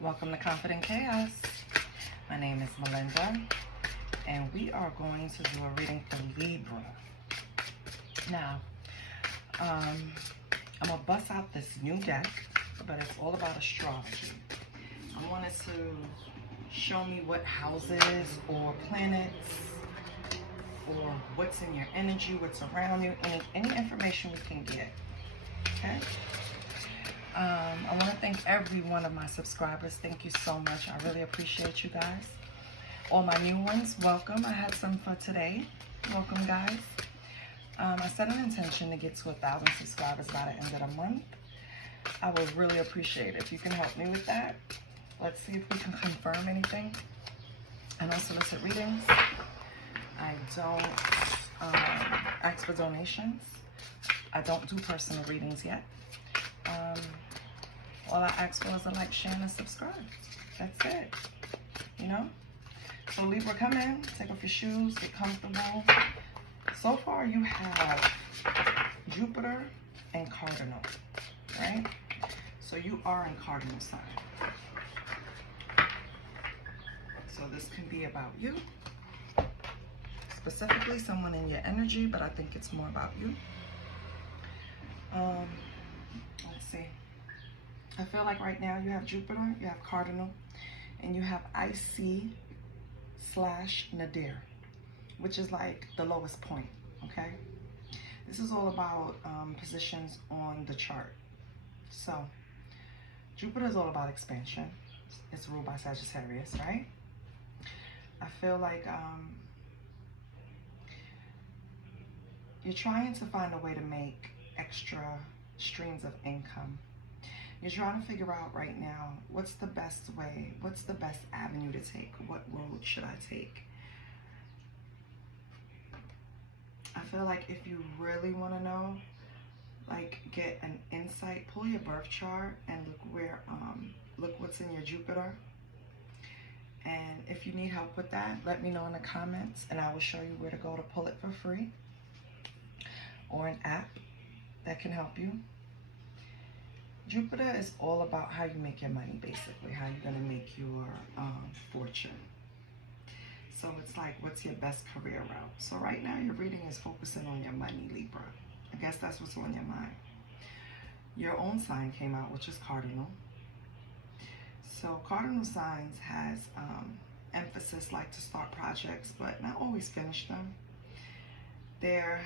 Welcome to Confident Chaos. My name is Melinda, and we are going to do a reading for Libra. Now, I'm going to bust out this new deck, but it's all about astrology. I wanted to show me what houses or planets or what's in your energy, what's around you, any information we can get, okay? I want to thank every one of my subscribers. Thank you so much. I really appreciate you guys. All my new ones, welcome. I had some for today. Welcome, guys. I set an intention to get to 1,000 subscribers by the end of the month. I would really appreciate it if you can help me with that. Let's see if we can confirm anything. I don't solicit readings. I don't ask for donations. I don't do personal readings yet. All I ask for is a like, share, and subscribe. That's it. You know? So Libra, come in, take off your shoes, get comfortable. So far you have Jupiter and Cardinal, right? So you are in Cardinal sign. So this can be about you. Specifically someone in your energy, but I think it's more about you. Let's see. I feel like right now you have Jupiter, you have Cardinal, and you have IC/Nadir, which is like the lowest point, okay? This is all about positions on the chart. So, Jupiter is all about expansion. It's ruled by Sagittarius, right? I feel like you're trying to find a way to make extra streams of income. You're trying to figure out right now, what's the best way, what's the best avenue to take? What road should I take? I feel like if you really want to know, like get an insight, pull your birth chart and look what's in your Jupiter. And if you need help with that, let me know in the comments and I will show you where to go to pull it for free, or an app that can help you. Jupiter is all about how you make your money, basically, how you're going to make your fortune. So it's like, what's your best career route? So right now your reading is focusing on your money, Libra. I guess that's what's on your mind. Your own sign came out, which is Cardinal. So Cardinal signs has emphasis, like to start projects, but not always finish them. They're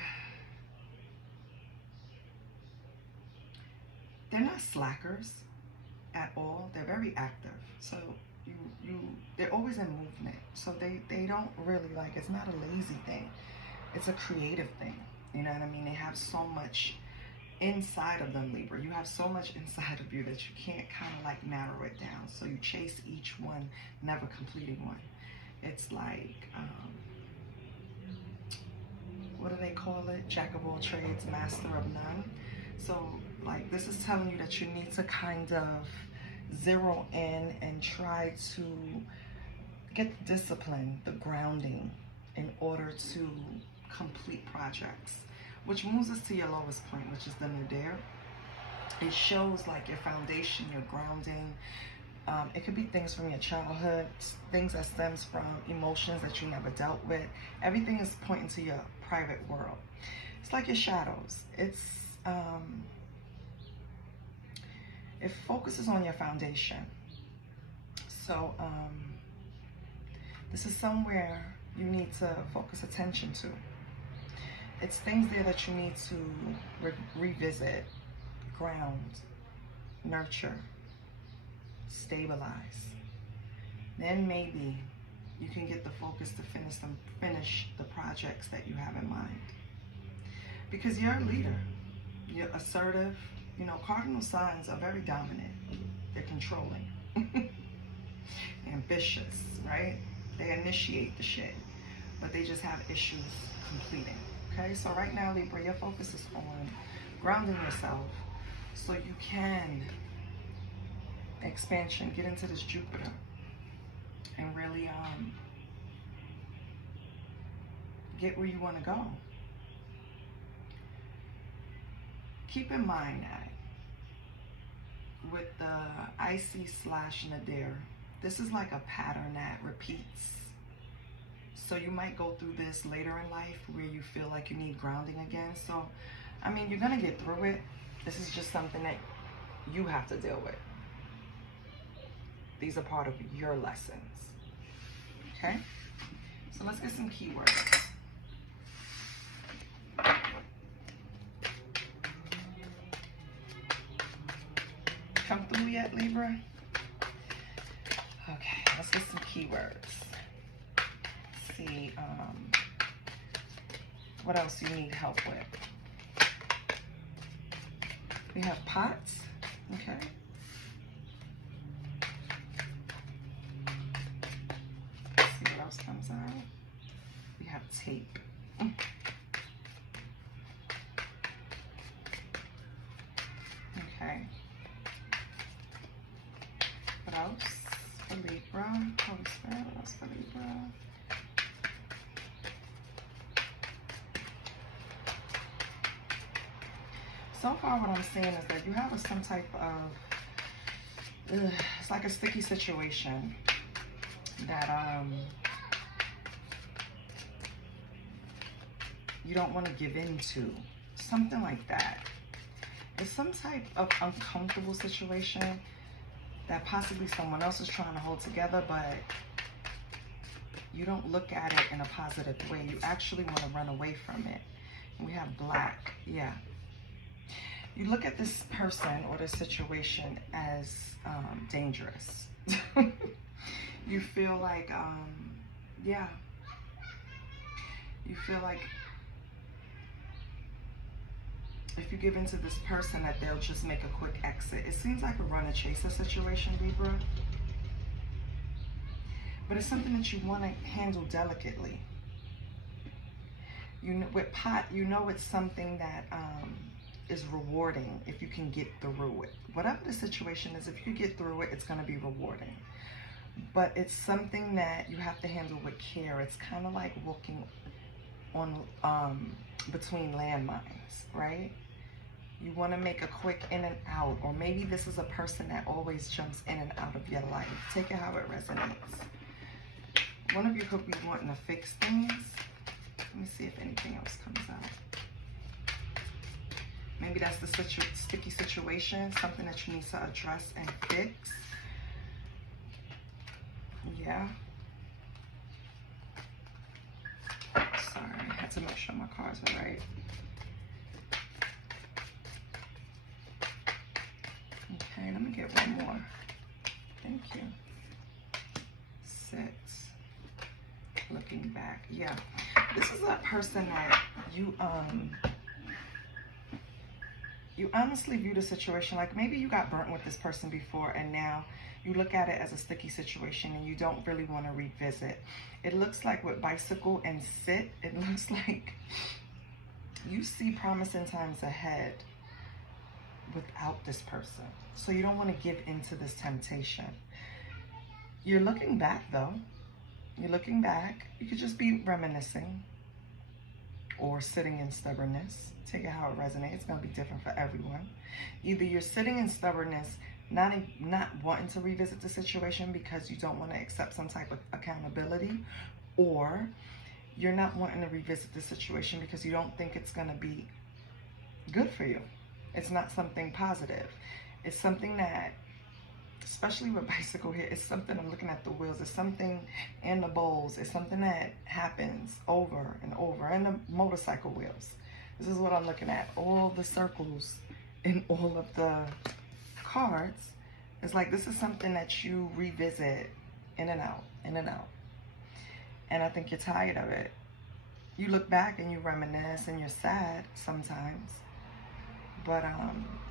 not slackers at all. They're very active. So they're always in movement. So they don't really, like, it's not a lazy thing. It's a creative thing. You know what I mean? They have so much inside of them, Libra. You have so much inside of you that you can't kind of like narrow it down. So you chase each one, never completing one. It's like, what do they call it? Jack of all trades, master of none. So like, this is telling you that you need to kind of zero in and try to get the discipline, the grounding, in order to complete projects. Which moves us to your lowest point, which is the Nadir. It shows like your foundation, your grounding. It could be things from your childhood, things that stems from emotions that you never dealt with. Everything is pointing to your private world. It's like your shadows. It focuses on your foundation. So this is somewhere you need to focus attention to. It's things there that you need to revisit, ground, nurture, stabilize. Then maybe you can get the focus to finish the projects that you have in mind. Because you're a leader, you're assertive. You know, cardinal signs are very dominant. They're controlling, ambitious, right? They initiate the shit, but they just have issues completing. Okay, so right now, Libra, your focus is on grounding yourself so you can expansion, get into this Jupiter and really get where you want to go. Keep in mind that with the IC/Nadir, this is like a pattern that repeats. So you might go through this later in life where you feel like you need grounding again. So, I mean, you're going to get through it. This is just something that you have to deal with. These are part of your lessons. Okay? So let's get some keywords. Come through yet, Libra? Okay, let's get some keywords. See what else you need help with. We have pots. Okay. Let's see what else comes out. We have tape. Okay. What else for Libra? Holy Spirit, what else for Libra? So far what I'm seeing is that you have some type of, it's like a sticky situation that you don't want to give into. Something like that. It's some type of uncomfortable situation that possibly someone else is trying to hold together, but you don't look at it in a positive way. You actually want to run away from it. We have black, yeah. You look at this person or this situation as dangerous. You feel like, yeah. You feel like if you give into this person that they'll just make a quick exit. It seems like a runner-chaser situation, Libra. But it's something that you want to handle delicately. You know, with pot, you know it's something that is rewarding if you can get through it. Whatever the situation is, if you get through it, it's going to be rewarding. But it's something that you have to handle with care. It's kind of like walking on between landmines, right? You want to make a quick in and out, or maybe this is a person that always jumps in and out of your life. Take it how it resonates. One of you could be wanting to fix things. Let me see if anything else comes out. Maybe that's the sticky situation, something that you need to address and fix. Yeah. Sorry, I had to make sure my cards were right. Okay, let me get one more. Thank you. 6. Looking back. Yeah. This is a person that you honestly view the situation like maybe you got burnt with this person before and now you look at it as a sticky situation and you don't really want to revisit. It looks like with bicycle and sit, it looks like you see promising times ahead without this person. So you don't want to give into this temptation. You're looking back though. You're looking back. You could just be reminiscing or sitting in stubbornness. Take it how it resonates. It's going to be different for everyone. Either you're sitting in stubbornness, not wanting to revisit the situation because you don't want to accept some type of accountability, or you're not wanting to revisit the situation because you don't think it's going to be good for you. It's not something positive. It's something that, especially with bicycle here, it's something, I'm looking at the wheels, it's something in the bowls, it's something that happens over and over, and the motorcycle wheels. This is what I'm looking at. All the circles in all of the cards. It's like this is something that you revisit in and out, in and out. And I think you're tired of it. You look back and you reminisce and you're sad sometimes. But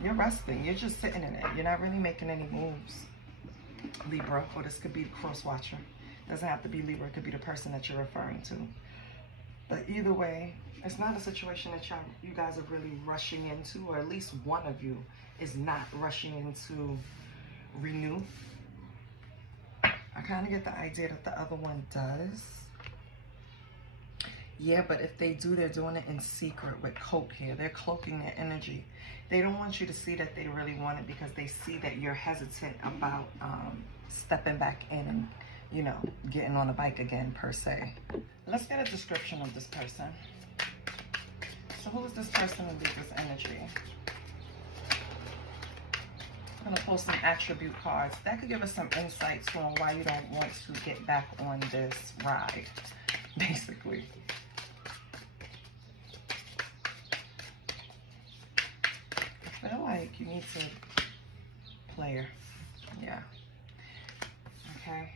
you're resting. You're just sitting in it. You're not really making any moves, Libra. Or this could be the cross watcher. It doesn't have to be Libra. It could be the person that you're referring to. But either way, it's not a situation that you guys are really rushing into, or at least one of you is not rushing into renew. I kind of get the idea that the other one does. Yeah, but if they do, they're doing it in secret with coke here. They're cloaking their energy. They don't want you to see that they really want it because they see that you're hesitant about stepping back in and, you know, getting on a bike again, per se. Let's get a description of this person. So who is this person in Libra's energy? I'm going to pull some attribute cards. That could give us some insights on why you don't want to get back on this ride, basically. I feel like you need to play her. Yeah. Okay.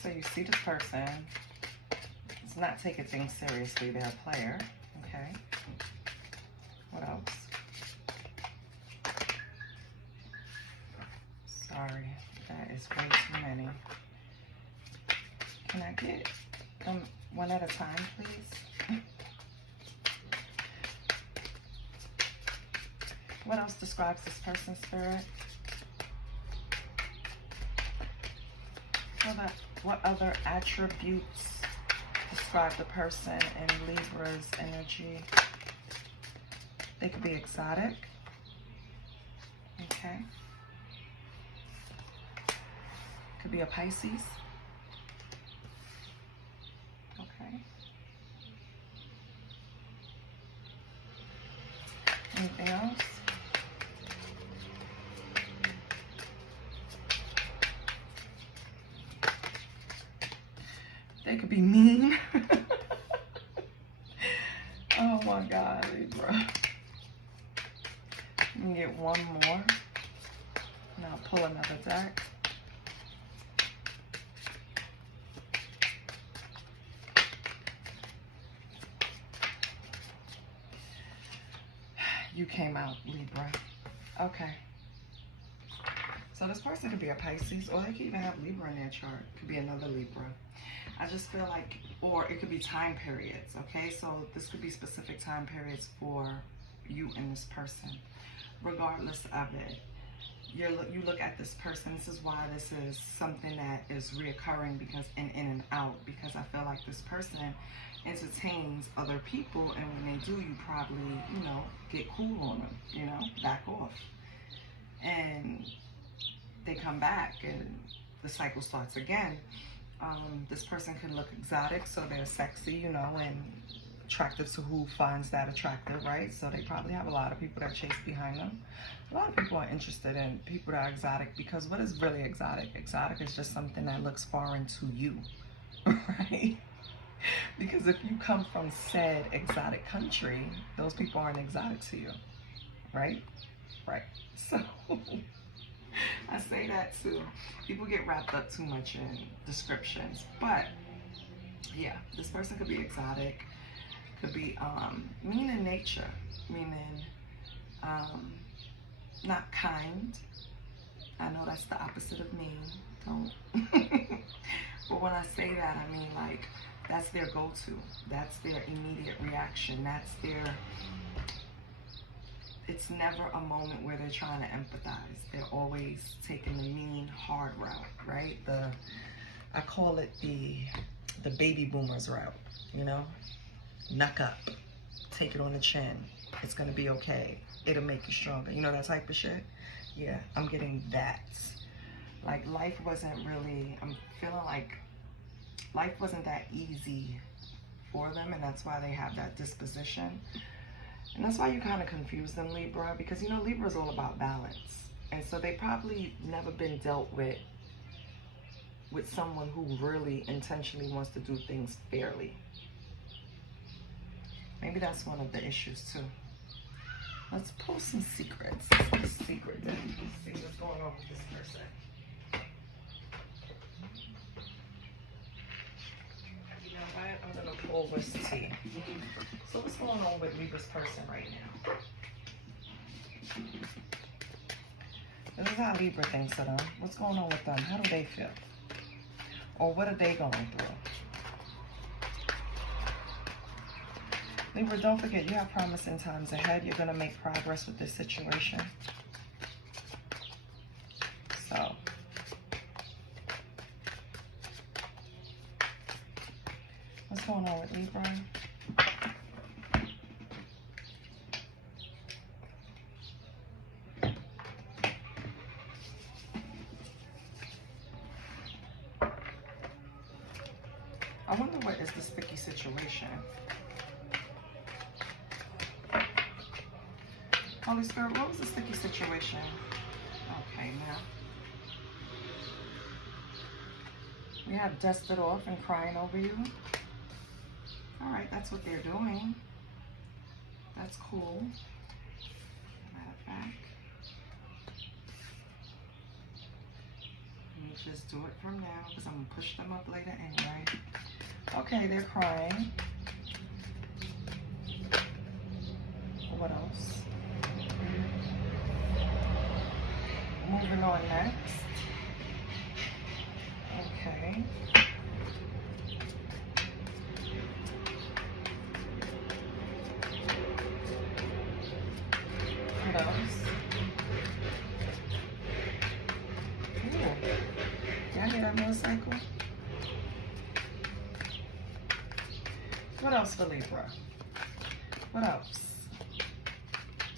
So you see this person. It's not taking things seriously. They're a player. Okay. What else? Sorry. That is way too many. Can I get them one at a time, please? What else describes this person's spirit? What other attributes describe the person in Libra's energy? They could be exotic. Okay. Could be a Pisces. Okay. Anything else? They could be mean. Oh my God, Libra. Let me get one more. And I'll pull another deck. You came out, Libra. Okay. So this person could be a Pisces, or they could even have Libra in their chart. Could be another Libra. I just feel like, or it could be time periods, okay? So this could be specific time periods for you and this person. Regardless of it, you look at this person. This is why this is something that is reoccurring, because in and out, because I feel like this person entertains other people, and when they do, you probably, you know, get cool on them, you know, back off. And they come back and the cycle starts again. This person can look exotic, so they're sexy, you know, and attractive to who finds that attractive, right? So they probably have a lot of people that chase behind them. A lot of people are interested in people that are exotic, because what is really exotic? Exotic is just something that looks foreign to you, right? Because if you come from said exotic country, those people aren't exotic to you, right? Right. So I say that too. People get wrapped up too much in descriptions, but yeah, this person could be exotic, could be mean in nature, meaning not kind. I know that's the opposite of mean. Don't. But when I say that, I mean like that's their go-to. That's their immediate reaction. That's their. It's never a moment where they're trying to empathize. They're always taking the mean, hard route, right? I call it the baby boomers route, you know? Knuck up, take it on the chin. It's gonna be okay. It'll make you stronger. You know that type of shit? Yeah, I'm getting that. Like life wasn't really, I'm feeling like life wasn't that easy for them, and that's why they have that disposition. And that's why you kind of confuse them, Libra, because, you know, Libra is all about balance. And so they probably never been dealt with someone who really intentionally wants to do things fairly. Maybe that's one of the issues, too. Let's pull some secrets. Let's see what's going on with this person. You know what? I'm going to pull this tea. So what's going on with Libra's person right now? This is how Libra thinks of them. What's going on with them? How do they feel? Or what are they going through? Libra, don't forget, you have promising times ahead. You're going to make progress with this situation. So, going on with Libra? I wonder what is the sticky situation. Holy Spirit, what was the sticky situation? Okay, now. We have dusted off and crying over you. All right, that's what they're doing. That's cool. Matter of fact, let me just do it from now because I'm going to push them up later anyway. Okay, they're crying. What else? Moving on next. Okay. What else? Ooh. Y'all hear that motorcycle? What else for Libra? What else?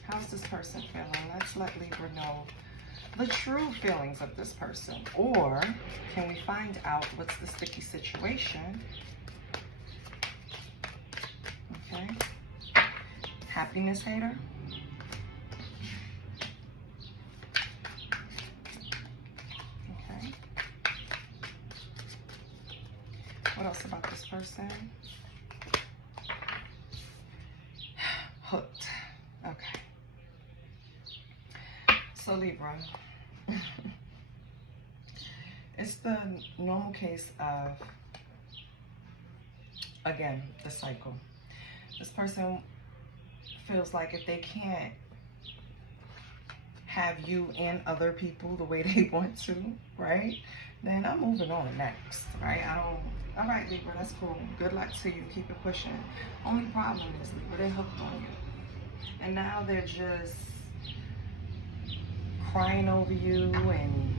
How's this person feeling? Let's let Libra know the true feelings of this person. Or can we find out what's the sticky situation? Okay. Happiness hater. Okay. What else about this person? Hooked. Okay. So Libra, it's the normal case of, again, the cycle. This person feels like if they can't have you and other people the way they want to, right? Then I'm moving on next, right? All right, Libra, that's cool. Good luck to you. Keep it pushing. Only problem is, Libra, they're hooked on you. And now they're just crying over you and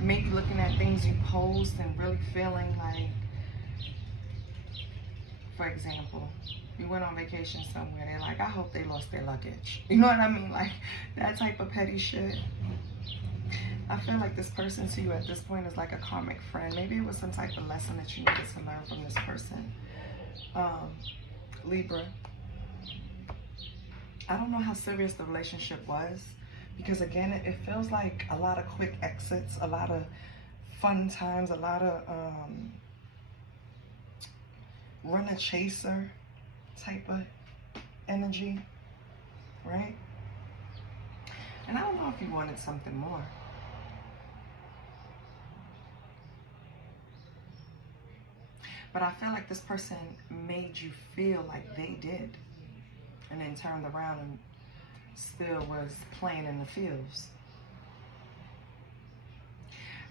maybe looking at things you post and really feeling like, for example, you went on vacation somewhere, they're like, I hope they lost their luggage. You know what I mean? Like that type of petty shit. I feel like this person to you at this point is like a karmic friend. Maybe it was some type of lesson that you needed to learn from this person. Libra, I don't know how serious the relationship was, because again, it feels like a lot of quick exits, a lot of fun times, a lot of runner chaser type of energy, right? And I don't know if you wanted something more. But I feel like this person made you feel like they did, and then turned around and still was playing in the fields.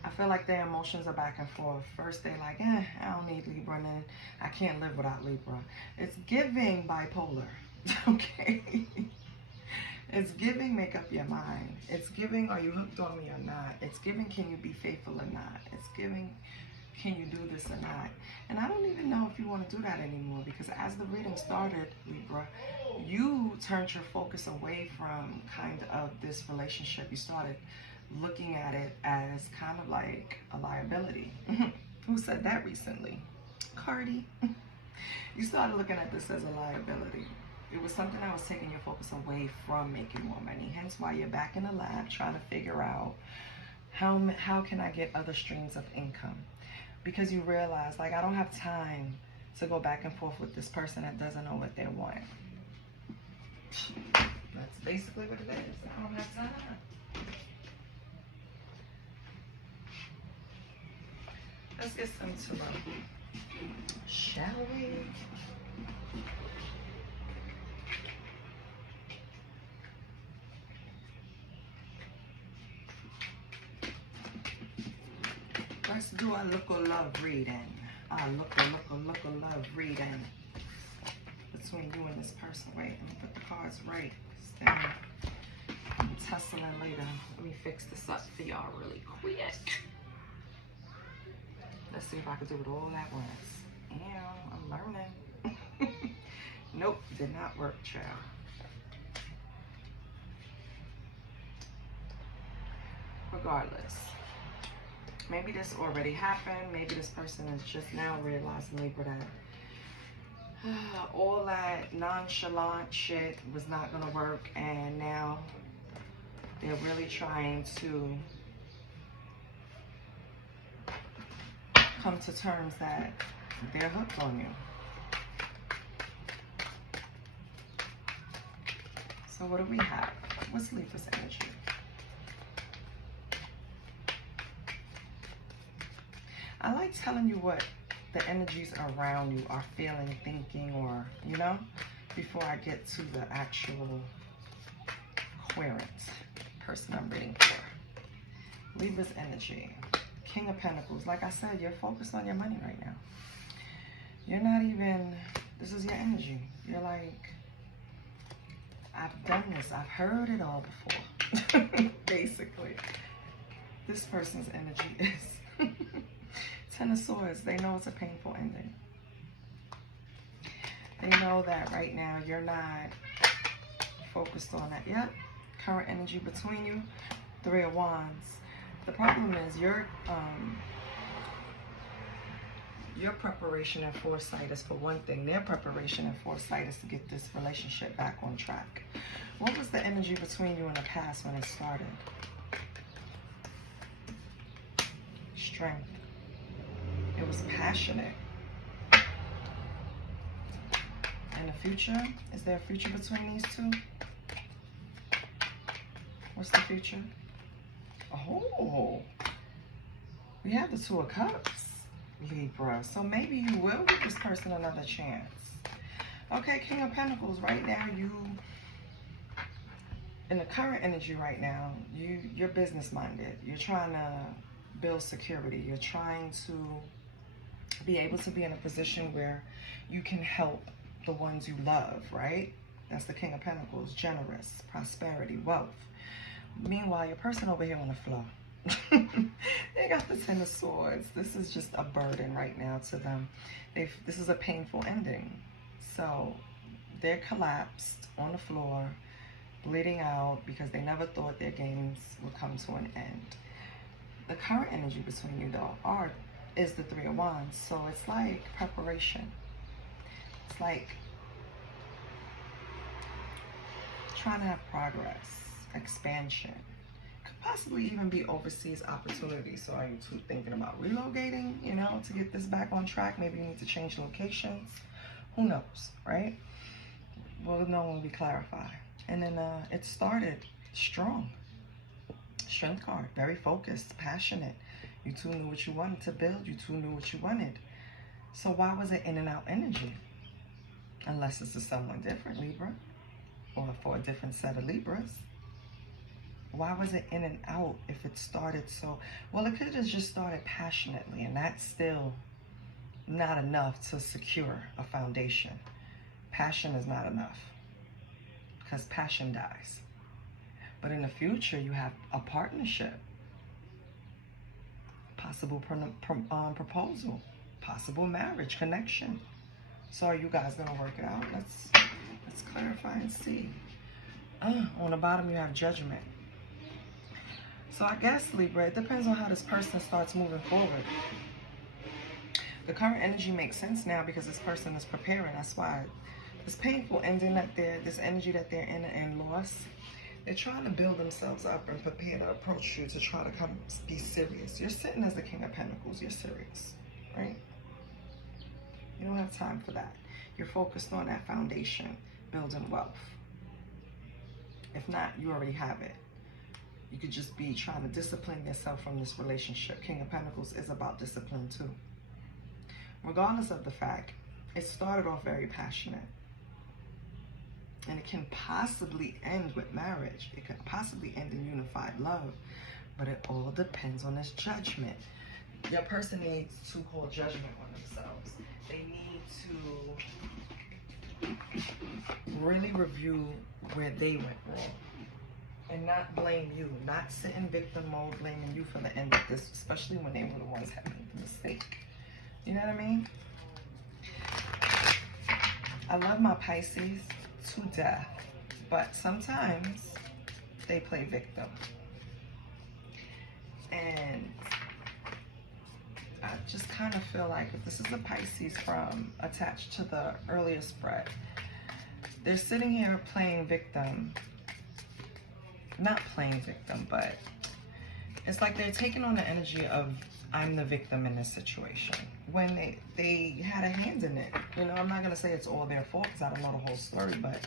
I feel like their emotions are back and forth. First they're like, I don't need Libra, and then I can't live without Libra. It's giving bipolar, okay? It's giving make up your mind. It's giving, are you hooked on me or not? It's giving, can you be faithful or not? It's giving, can you do this or not? And I don't even know if you want to do that anymore, because as the reading started, Libra, you turned your focus away from kind of this relationship. You started looking at it as kind of like a liability. Who said that recently? Cardi. You started looking at this as a liability. It was something that was taking your focus away from making more money. Hence why you're back in the lab trying to figure out how can I get other streams of income? Because you realize, like, I don't have time to go back and forth with this person that doesn't know what they want. That's basically what it is. I don't have time. Let's get some tarot, shall we? Let's do a look or love reading. Look or love reading between you and this person. Wait, let me put the cards right. Then I'm tussling later. Let me fix this up for y'all really quick. Let's see if I can do it all at once. I'm learning. Nope, did not work, child. Regardless, maybe this already happened. Maybe this person is just now realizing, Libra, that all that nonchalant shit was not gonna work, and now they're really trying to come to terms that they're hooked on you. So what do we have? What's Libra's energy? I like telling you what the energies around you are feeling, thinking, or, you know, before I get to the actual querent person I'm reading for. Libra's energy. King of Pentacles. Like I said, you're focused on your money right now. You're not even, this is your energy. You're like, I've done this. I've heard it all before. Basically. This person's energy is Ten of Swords. They know it's a painful ending. They know that right now you're not focused on that. Yep. Current energy between you. Three of Wands. The problem is your preparation and foresight is for one thing. Their preparation and foresight is to get this relationship back on track. What was the energy between you in the past when it started? Strength. It was passionate. And the future? Is there a future between these two? What's the future? Oh, we have the Two of Cups, Libra. So maybe you will give this person another chance. Okay, King of Pentacles. Right now, you, in the current energy right now, you're business minded. You're trying to build security. You're trying to be able to be in a position where you can help the ones you love, right? That's the King of Pentacles. Generous, prosperity, wealth. Meanwhile, your person over here on the floor. They got the Ten of Swords. This is just a burden right now to them. This is a painful ending. So they're collapsed on the floor, bleeding out because they never thought their games would come to an end. The current energy between you, though, is the Three of Wands. So it's like preparation. It's like trying to have progress, expansion. Could possibly even be overseas opportunities. So are you two thinking about relocating, you know, to get this back on track? Maybe you need to change locations. Who knows, right? We'll know when we clarify. And then it started strong. Strength card, very focused, passionate. You two knew what you wanted to build. You two knew what you wanted. So why was it in and out energy? Unless it's to someone different, Libra, or for a different set of Libras. Why was it in and out if it started so? Well, it could have just started passionately, and that's still not enough to secure a foundation. Passion is not enough because passion dies. But in the future, you have a partnership, possible proposal, possible marriage, connection. So are you guys going to work it out? Let's clarify and see. On the bottom, you have Judgment. So I guess, Libra, it depends on how this person starts moving forward. The current energy makes sense now because this person is preparing. That's why this painful ending that this energy that they're in and loss, they're trying to build themselves up and prepare to approach you to try to be serious. You're sitting as the King of Pentacles. You're serious, right? You don't have time for that. You're focused on that foundation, building wealth. If not, you already have it. You could just be trying to discipline yourself from this relationship. King of Pentacles is about discipline too. Regardless of the fact, it started off very passionate. And it can possibly end with marriage. It could possibly end in unified love. But it all depends on this judgment. Your person needs to hold judgment on themselves. They need to really review where they went wrong. And not blame you. Not sit in victim mode blaming you for the end of this. Especially when they were the ones that made the mistake. You know what I mean? I love my Pisces to death, but sometimes they play victim. And I just kind of feel like if this is a Pisces from attached to the earlier spread, they're sitting here playing victim. Not playing victim, but it's like they're taking on the energy of I'm the victim in this situation when they had a hand in it. You know, I'm not going to say it's all their fault because I don't know the whole story, but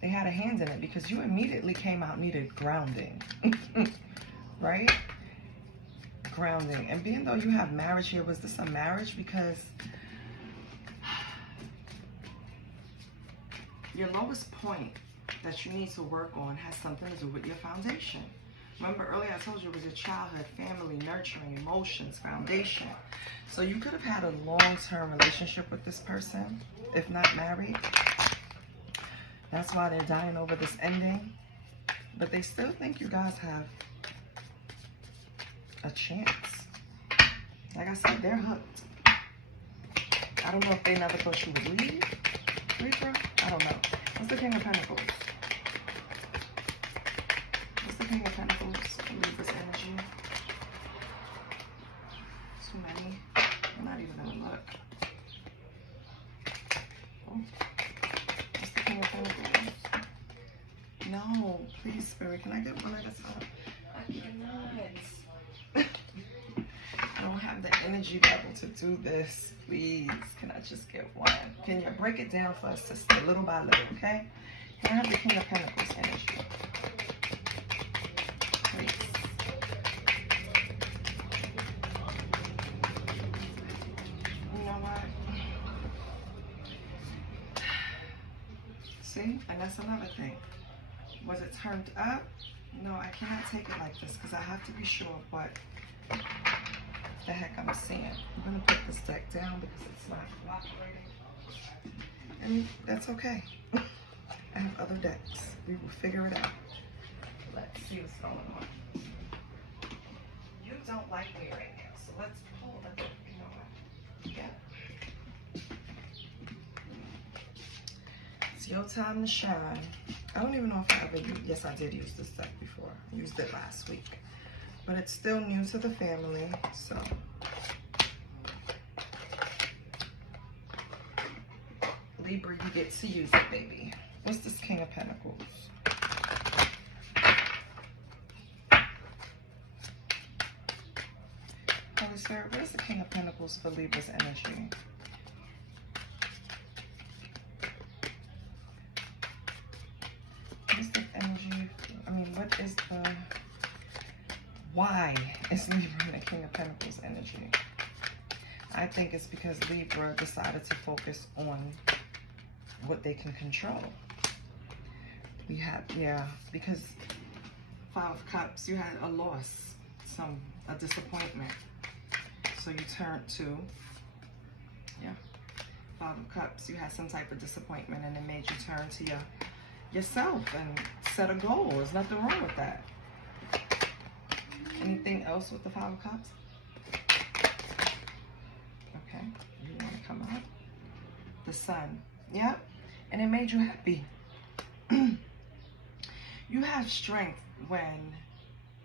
they had a hand in it because you immediately came out needed grounding, right? Grounding. And being though you have marriage here, was this a marriage? Because your lowest point that you need to work on has something to do with your foundation. Remember earlier I told you it was your childhood, family, nurturing, emotions, foundation. So you could have had a long-term relationship with this person, if not married. That's why they're dying over this ending. But they still think you guys have a chance. Like I said, they're hooked. I don't know if they never thought you would leave, Libra. I don't know. What's the King of Pentacles? What's the King of Pentacles? Libra's energy. Too many. I'm not even gonna look. Oh. What's the King of Pentacles? No, please, Spirit. Can I get one at a time? I cannot. I don't have the energy level to do this. Please, can I just get one? Can you break it down for us, sister, little by little, okay? Can I have the King of Pentacles energy? Please. You know what? See? And that's another thing. Was it turned up? No, I cannot take it like this because I have to be sure of what the heck I'm seeing. I'm going to put this deck down because it's not cooperating. And that's okay. I have other decks. We will figure it out. Let's see what's going on. You don't like me right now, so let's pull a deck. You know what? Yeah. It's your time to shine. I don't even know if I ever used, yes, I did use this deck before. I used it last week. But it's still new to the family, so. Libra, you get to use it, baby. What's this King of Pentacles? Holy Spirit, what is the King of Pentacles for Libra's energy? What's the energy? I mean, what is the... Why is Libra in the King of Pentacles energy? I think it's because Libra decided to focus on what they can control. We have, yeah, because Five of Cups, you had a loss, a disappointment. So you turned to, yeah, Five of Cups, you had some type of disappointment and it made you turn to yourself and set a goal. There's nothing wrong with that. Anything else with the Five of Cups? Okay, you want to come out? The Sun, yeah, and it made you happy. You have strength when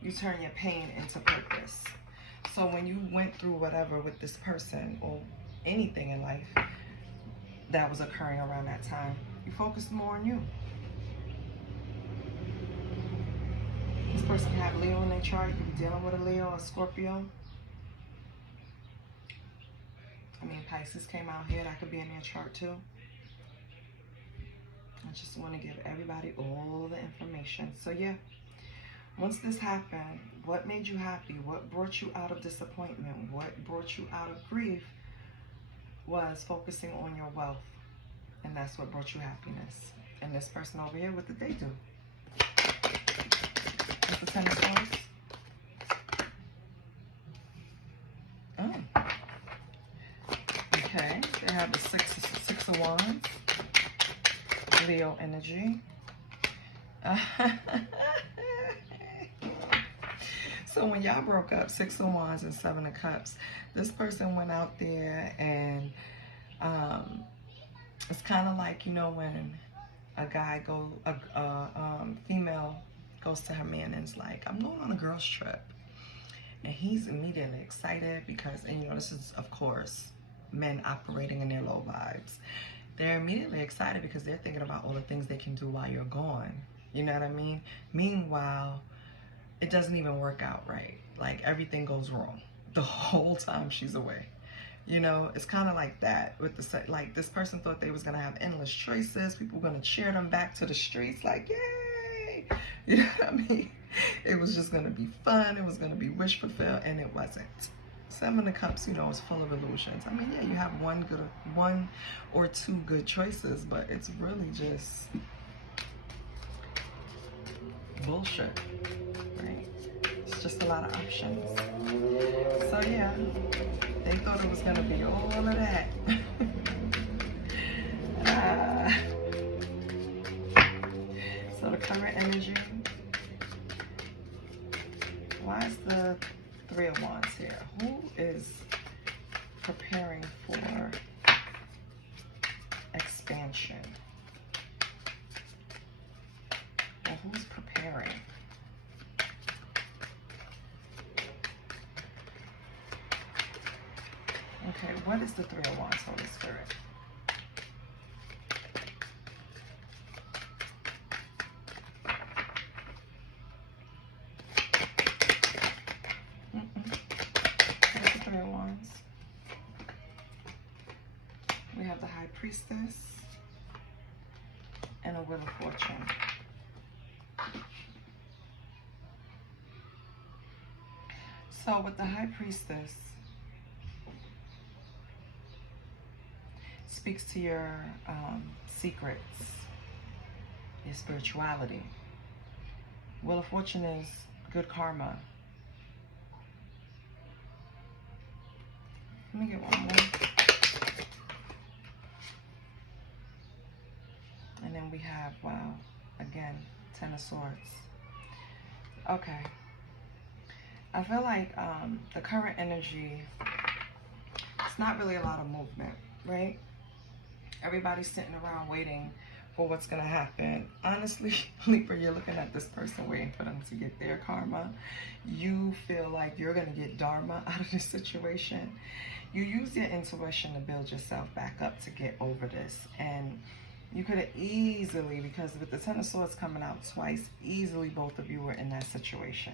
you turn your pain into purpose. So when you went through whatever with this person or anything in life that was occurring around that time, you focused more on you. This person can have Leo in their chart. You could be dealing with a Leo or Scorpio. I mean, Pisces came out here. That could be in their chart too. I just want to give everybody all the information. So yeah, once this happened, what made you happy? What brought you out of disappointment? What brought you out of grief was focusing on your wealth. And that's what brought you happiness. And this person over here, what did they do? What's the Ten of Swords? Oh. Okay, they have the Six of Wands. Leo energy. So when y'all broke up, Six of Wands and Seven of Cups, this person went out there and It's kind of like, you know, when a female goes to her man and is like, I'm going on a girl's trip. And he's immediately excited because, and you know, this is, of course, men operating in their low vibes. They're immediately excited because they're thinking about all the things they can do while you're gone. You know what I mean? Meanwhile, it doesn't even work out right. Like, everything goes wrong the whole time she's away. You know, it's kind of like that with like, this person thought they was going to have endless choices. People were going to cheer them back to the streets like, yay! You know what I mean? It was just going to be fun. It was going to be wish fulfilled, and it wasn't. Seven of Cups, you know, is full of illusions. I mean, yeah, you have one or two good choices, but it's really just bullshit, right? It's just a lot of options. So yeah, they thought it was gonna be all of that. So the current energy. Why is the Three of Wands here? Who is preparing for expansion? Or who's preparing? Okay, what is the Three of Wands, Holy Spirit? There's the Three of Wands. We have the High Priestess and a Wheel of Fortune. So with the High Priestess, speaks to your secrets, your spirituality. Wheel of Fortune is good karma. Let me get one more. And then we have, wow, again, Ten of Swords. Okay. I feel like the current energy, it's not really a lot of movement, right? Everybody's sitting around waiting for what's going to happen. Honestly, Libra, you're looking at this person waiting for them to get their karma. You feel like you're going to get dharma out of this situation. You use your intuition to build yourself back up to get over this. And you could have easily, because with the Ten of Swords coming out twice, easily both of you were in that situation.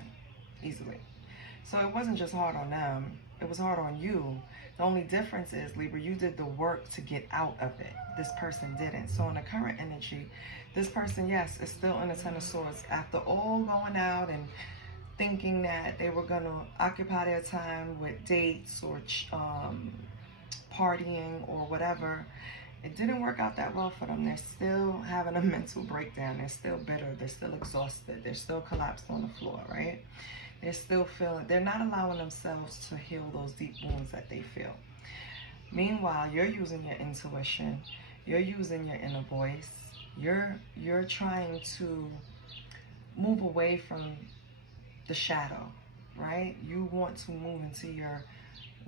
Easily. So it wasn't just hard on them. It was hard on you. The only difference is, Libra, you did the work to get out of it. This person didn't. So in the current energy, this person, yes, is still in the Ten of Swords. After all going out and thinking that they were going to occupy their time with dates or partying or whatever, it didn't work out that well for them. They're still having a mental breakdown. They're still bitter. They're still exhausted. They're still collapsed on the floor, right? They're still feeling, they're not allowing themselves to heal those deep wounds that they feel. Meanwhile, you're using your intuition. You're using your inner voice. You're trying to move away from the shadow, right? You want to move into your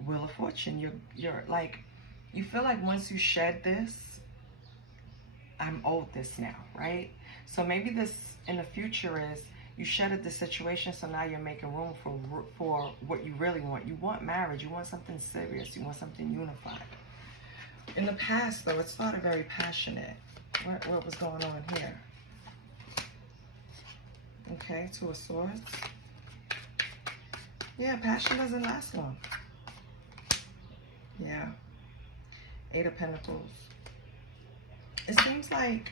Wheel of Fortune. You're like, you feel like once you shed this, I'm owed this now, right? So maybe this in the future is, you shedded the situation, so now you're making room for what you really want. You want marriage. You want something serious. You want something unified. In the past, though, it started very passionate. What was going on here? Okay, Two of Swords. Yeah, passion doesn't last long. Yeah. Eight of Pentacles. It seems like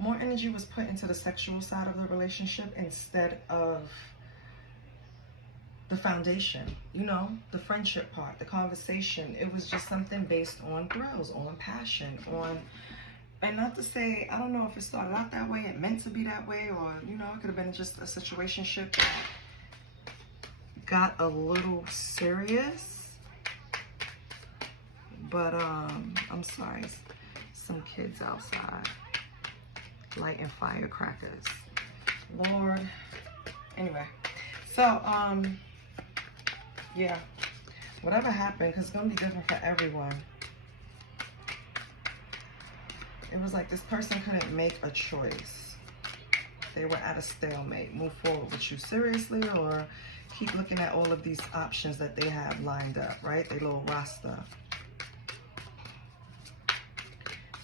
more energy was put into the sexual side of the relationship instead of the foundation, you know, the friendship part, the conversation. It was just something based on thrills, on passion, on, and not to say, I don't know if it started out that way, it meant to be that way, or, you know, it could have been just a situationship that got a little serious. But, I'm sorry, some kids outside lighting firecrackers. Lord. Anyway, so yeah, whatever happened, because it's gonna be different for everyone. It was like this person couldn't make a choice. They were at a stalemate. Move forward with you seriously, or keep looking at all of these options that they have lined up, right? Their little roster.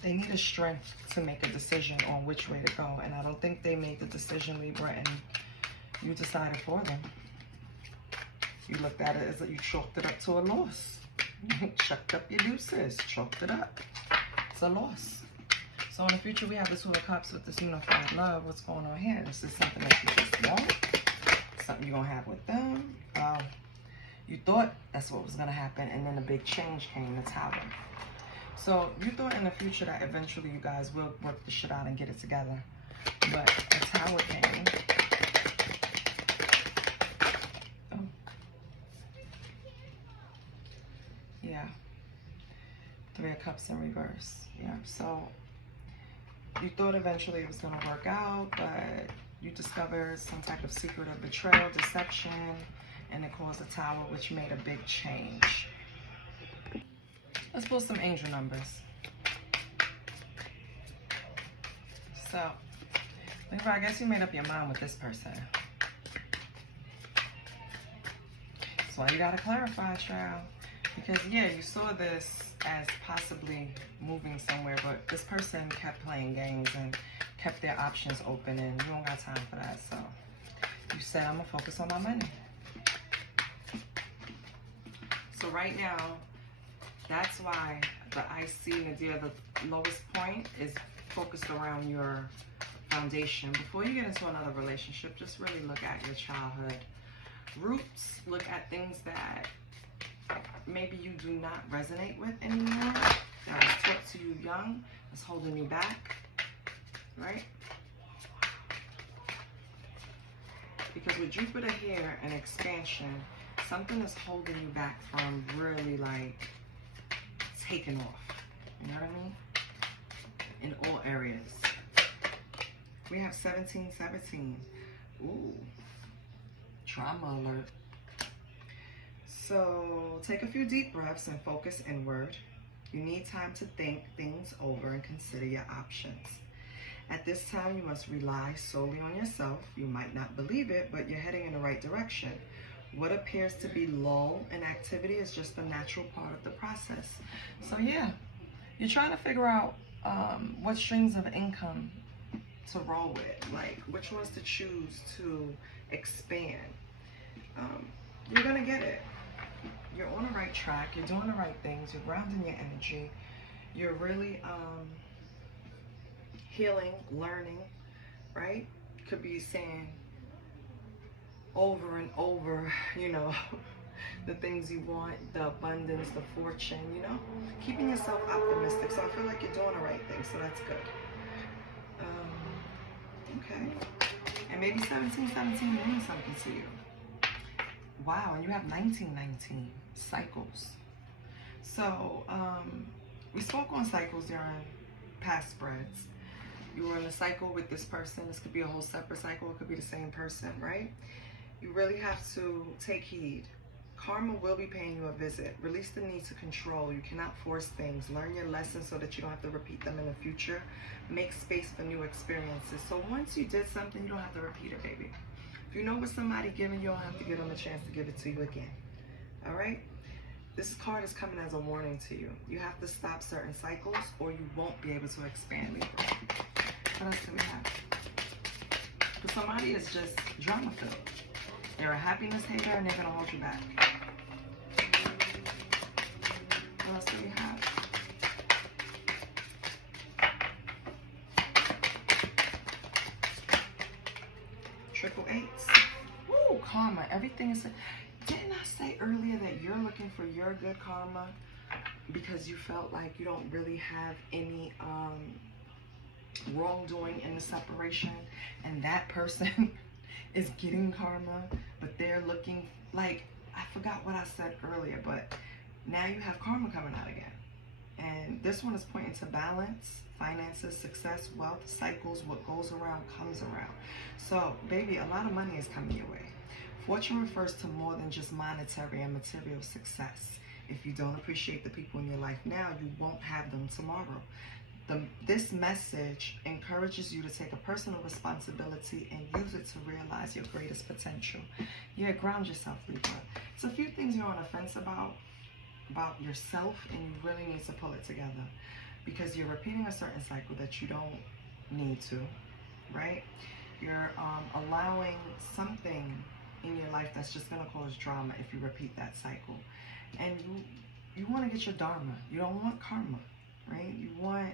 They need a strength to make a decision on which way to go. And I don't think they made the decision, Libra, and you decided for them. You looked at it as you chalked it up to a loss. Chucked up your deuces, chalked it up. It's a loss. So in the future, we have the Two of Cups with this unified love. What's going on here? This is something that you just want. Something you're going to have with them. You thought that's what was going to happen, and then a big change came, the Tower. So you thought in the future that eventually you guys will work the shit out and get it together. But the Tower came. Oh. Yeah. Three of Cups in reverse. Yeah. So you thought eventually it was going to work out, but you discovered some type of secret of betrayal, deception, and it caused a Tower, which made a big change. Let's pull some angel numbers. So, Libra, I guess you made up your mind with this person. That's why you gotta clarify, child. Because, yeah, you saw this as possibly moving somewhere, but this person kept playing games and kept their options open, and you don't got time for that. So, you said, I'm gonna focus on my money. So, right now, that's why the IC Nadir, the lowest point, is focused around your foundation. Before you get into another relationship, just really look at your childhood roots. Look at things that maybe you do not resonate with anymore, that was taught to you young, that's holding you back, right? Because with Jupiter here and expansion, something is holding you back from really like taking off, you know what I mean? In all areas. We have 1717. Ooh, trauma alert. So take a few deep breaths and focus inward. You need time to think things over and consider your options. At this time, you must rely solely on yourself. You might not believe it, but you're heading in the right direction. What appears to be lull in activity is just a natural part of the process. So yeah, you're trying to figure out what streams of income to roll with, like which ones to choose to expand. You're gonna get it. You're on the right track. You're doing the right things. You're grounding your energy. You're really healing, learning, right? Could be saying over and over, you know, the things you want, the abundance, the fortune, you know, keeping yourself optimistic. So I feel like you're doing the right thing, so that's good. Okay, and maybe 1717 means something to you. Wow, and you have 1919 cycles. So we spoke on cycles during past spreads. You were in a cycle with this person. This could be a whole separate cycle. It could be the same person, right? You really have to take heed. Karma will be paying you a visit. Release the need to control. You cannot force things. Learn your lessons so that you don't have to repeat them in the future. Make space for new experiences. So once you did something, you don't have to repeat it, baby. If you know what somebody giving, you don't have to give them a chance to give it to you again. All right? This card is coming as a warning to you. You have to stop certain cycles or you won't be able to expand, Libra. What else do we have? Because somebody is just drama-filled. They're a happiness hater and they're going to hold you back. What else do we have? Triple eights. Woo, karma. Everything is... Didn't I say earlier that you're looking for your good karma because you felt like you don't really have any wrongdoing in the separation, and that person is getting karma, but they're looking like, I forgot what I said earlier, but now you have karma coming out again. And this one is pointing to balance, finances, success, wealth, cycles. What goes around comes around. So, baby, a lot of money is coming your way. Fortune refers to more than just monetary and material success. If you don't appreciate the people in your life now, you won't have them tomorrow. This message encourages you to take a personal responsibility and use it to realize your greatest potential. Yeah, ground yourself, Libra. It's a few things you're on the fence about yourself, and you really need to pull it together, because you're repeating a certain cycle that you don't need to, right? You're allowing something in your life that's just going to cause drama if you repeat that cycle. And you want to get your dharma. You don't want karma, right? You want,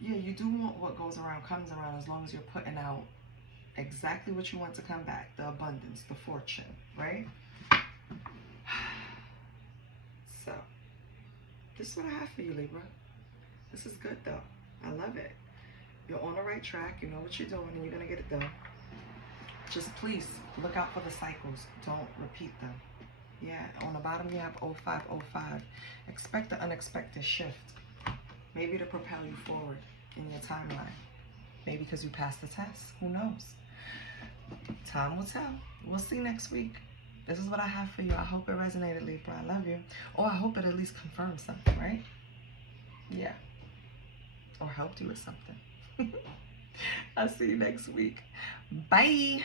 yeah, you do want what goes around comes around, as long as you're putting out exactly what you want to come back, the abundance, the fortune, right? So, this is what I have for you, Libra. This is good, though. I love it. You're on the right track. You know what you're doing, and you're going to get it done. Just please look out for the cycles. Don't repeat them. Yeah, on the bottom you have 0505. Expect the unexpected shift. Maybe to propel you forward in your timeline. Maybe because you passed the test. Who knows? Time will tell. We'll see next week. This is what I have for you. I hope it resonated, Libra. I love you. Or I hope it at least confirmed something, right? Yeah. Or helped you with something. I'll see you next week. Bye.